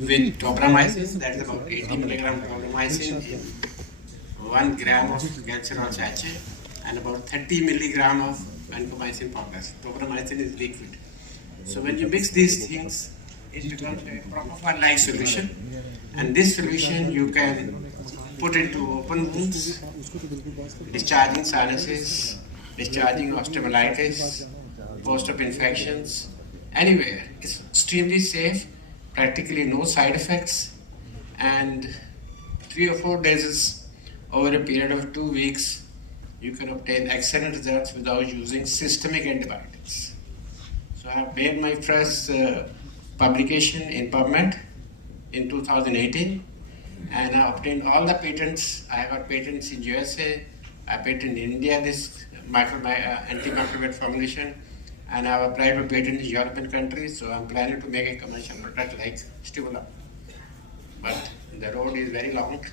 with tobramycin, that is about 80 milligram tobramycin in 1 gram of glycerol sachet, and about 30 milligram of vancomycin powder. Tobramycin is liquid. So when you mix these things, it becomes a propofol-like solution, and this solution you can put into open wounds, discharging sinuses, discharging osteomyelitis, post-op infections, anywhere. It's extremely safe, practically no side effects, and 3 or 4 days over a period of 2 weeks, you can obtain excellent results without using systemic antibiotics. So I have made my first publication in PubMed in 2018, and I obtained all the patents. I got patents in USA, I patented in India this antimicrobial formulation, and I have applied for patent in European countries, so I'm planning to make a commercial product like Stimula. But the road is very long,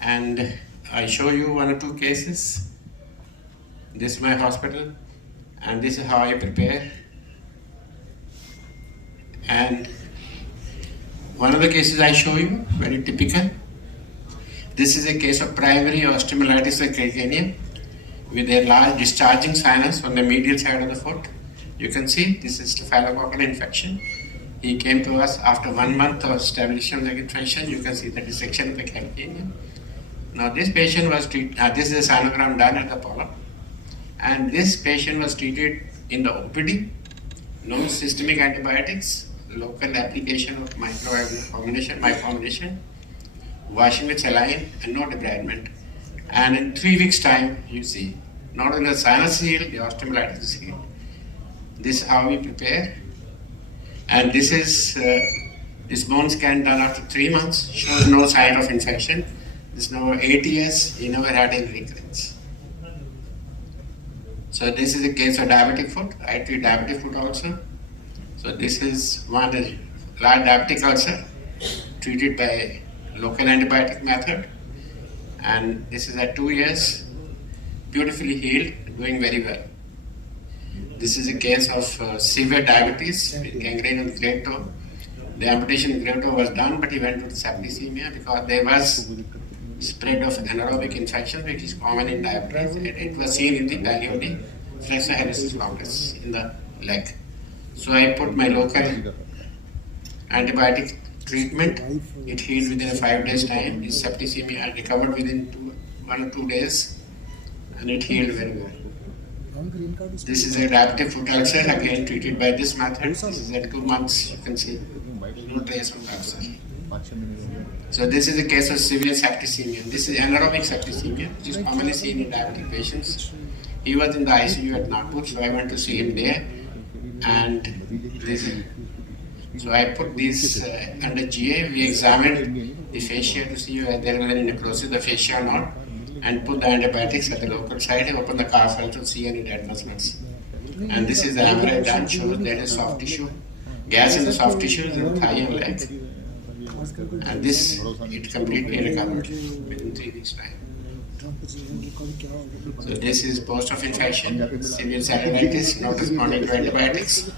and I show you 1 or 2 cases. This is my hospital, and this is how I prepare. And one of the cases I show you, very typical. This is a case of primary osteomyelitis of calcaneum with a large discharging sinus on the medial side of the foot. You can see this is staphylococcal infection. He came to us after 1 month of establishment of the infection. You can see the dissection of the calcaneum. Now this patient was treated, this is a sinogram done at Apollo, and this patient was treated in the OPD, no systemic antibiotics, local application of microbial formulation, my formulation, washing with saline, and no debridement. And in 3 weeks' time, you see, not only the sinus healed, the osteomyelitis is healed. This is how we prepare. And this is this bone scan done after 3 months, shows no sign of infection. This is now 8 years, he never had any recurrence. So this is a case of diabetic foot. I treat diabetic foot also. So this is one large diabetic ulcer treated by local antibiotic method, and this is at 2 years, beautifully healed, doing very well. This is a case of severe diabetes with gangrene in the great toe. The amputation in the great toe was done, but he went to septicemia because there was spread of anaerobic infection, which is common in diabetes. It was seen in the paleo flexor complex in the leg. So I put my local antibiotic treatment. It healed within 5 days time. His septicemia recovered within 1 or 2 days, and it healed very well. This is a diabetic foot ulcer, again treated by this method. This is at 2 months, you can see, no trace of ulcer. So this is a case of severe septicemia. This is anaerobic septicemia, which is commonly seen in diabetic patients. He was in the ICU at Nagpur, so I went to see him there. And this is, so I put this under GA. We examined the fascia to see whether there was any necrosis of the fascia or not, and put the antibiotics at the local site and open the calf to see any dead muscles. And this is the MRI done, shows there is soft tissue, gas in the soft tissues in the thigh and leg. And this, it completely recovered within 3 weeks' time. So this is post-op infection, severe cellulitis, not responding to antibiotics,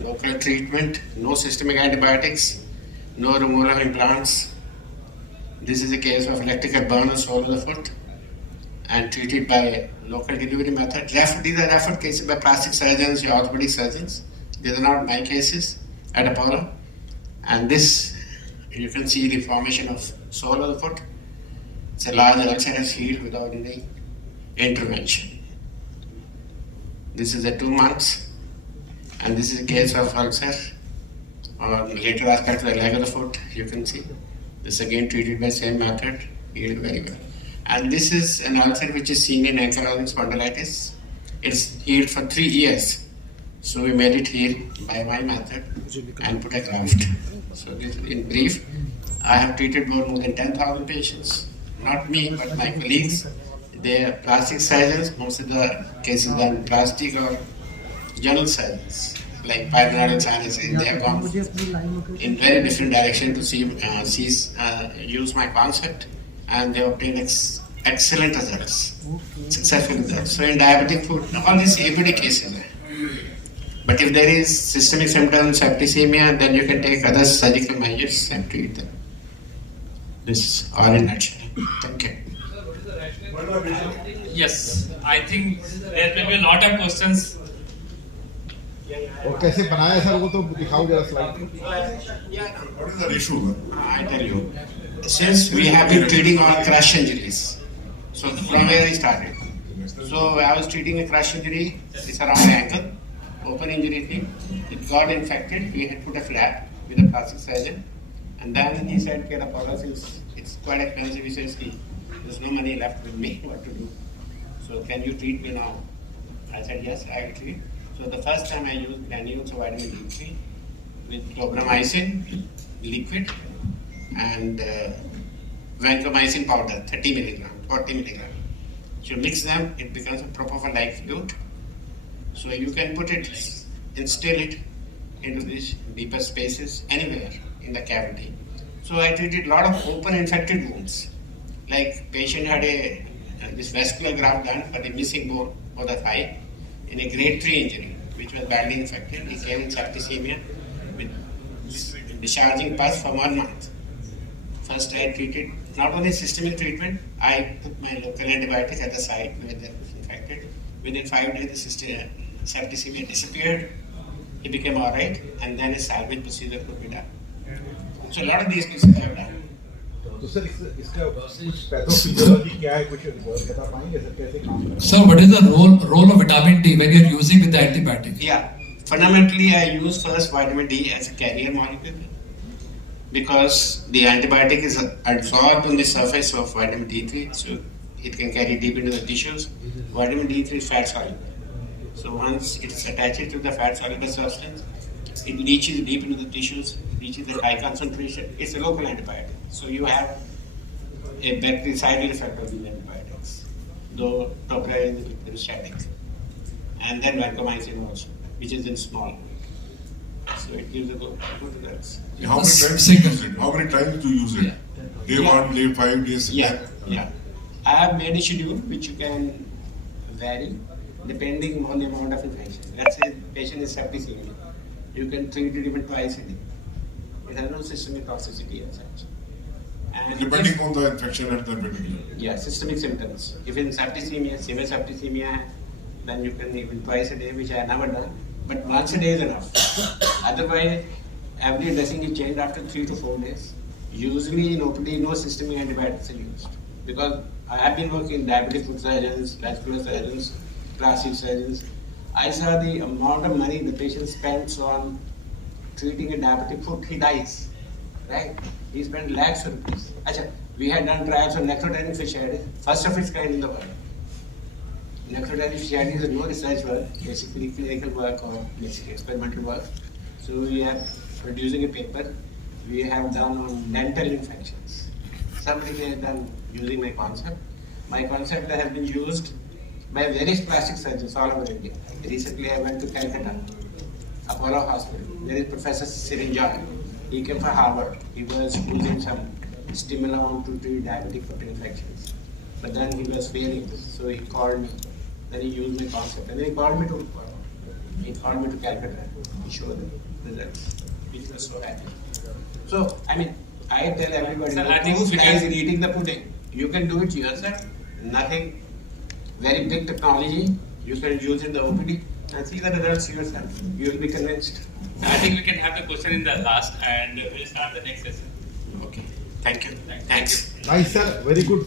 local treatment, no systemic antibiotics, no removal of implants. This is a case of electrical burn on sole of the foot and treated by local delivery method. These are referred cases by plastic surgeons or orthopedic surgeons. These are not my cases at Apollo. And this, you can see the formation of sole of the foot. It's a large ulcer has healed without any intervention. This is at 2 months, and this is a case of ulcer on lateral aspect of the leg of the foot. You can see this again treated by same method, healed very well. And this is an ulcer which is seen in ankylosing spondylitis. It's healed for 3 years, so we made it heal by my method and put a graft. So this, in brief, I have treated more than 10,000 patients. Not me, but my colleagues. They are plastic surgeons. Most of the cases are plastic or general surgeons, like pyramidal sciences. They have gone in very different direction to use my concept, and they obtain excellent results, successful results. So in diabetic foot, all these ABD cases, But if there is systemic symptoms, septicemia, then you can take other surgical measures and treat them. This is all in a nutshell. Thank you. Yes, I think there will be a lot of questions. और कैसे बनाया sir वो तो दिखाओ जरा slide. What is the issue? I tell you, since we have been treating all crush injuries, so from where I started. So I was treating a crush injury, it's around the ankle, open injury thing. It got infected. We had put a flap with a plastic surgeon, and then he said, "Okay, the policy it's quite expensive." He says, "There's no money left with me. What to do? So can you treat me now?" I said, "Yes, I will treat." So the first time I used granules of vitamin D3 with tobramycin liquid and vancomycin powder, 30 milligram, 40 milligram. So you mix them, it becomes a propofol-like fluid. So you can put it, instill it into these deeper spaces anywhere in the cavity. So I treated a lot of open infected wounds. Like patient had this vascular graft done for the missing bone of the thigh in a grade 3 injury, which was badly infected. He came in septicemia with discharging pus for 1 month. First I treated not only systemic treatment, I put my local antibiotic at the site where that was infected. Within 5 days the septicemia disappeared. He became alright, and then a salvage procedure could be done. So a lot of these cases I have done. तो sir इसका कुछ pathophysiology क्या है, कुछ बता पाएंगे sir कैसे काम करता है? Sir, what is the role of vitamin D when you're using with the antibiotic? Yeah, fundamentally I use first vitamin D as a carrier molecule because the antibiotic is absorbed on the surface of vitamin D3, so it can carry deep into the tissues. Vitamin D3 is fat soluble, so once it's attached to the fat soluble substance, it reaches deep into the tissues, reaches the high concentration. It's a local antibiotic, so you have a bactericidal effect of these antibiotics, though tobramycin is bacteriostatic, and then vancomycin also, which is in small. So it gives a good results. How many times do you use it? How many times do you use it? Day 1, day 5, days. Yeah. I have made a schedule which you can vary depending on the amount of infection. Let's say the patient is septicemia. You can treat it even twice a day. It has no systemic toxicity as such. And Depending on the infection at that particular. yeah, systemic symptoms. If in septicemia, severe septicemia, then you can even twice a day, which I have never done. But once a day is enough. Otherwise, every dressing is changed after 3 to 4 days. Usually in OPD, no systemic antibiotics are used. Because I have been working diabetic foot surgeons, vascular surgeons, plastic surgeons. I saw the amount of money the patient spends on treating a diabetic foot, he dies, right? He spent lakhs of rupees. Achha, we had done trials on necrotizing fasciitis, first of its kind in the world. Necrotizing fasciitis is no research work, basically clinical work or basically experimental work. So we are producing a paper we have done on dental infections. Somebody has done using my concept. My concept has been used by various plastic surgeons all over India. Recently I went to Calcutta, Apollo Hospital. There is Professor Sirinjoy. He came from Harvard. He was using some stimulant to treat diabetic foot infections. But then he was failing, so he called me. Then he used my concept. And then he called me to Calcutta. He showed the results, which was so happy. So, I mean, I tell everybody, Sir, I the think proof we lies can- in eating the pudding. You can do it yourself. Nothing very big technology. You can use in the OPD and see the results yourself. You will be convinced. I think we can have the question in the last, and we'll start the next session. Okay. Thank you. Thank you. Thanks. Nice sir, very good.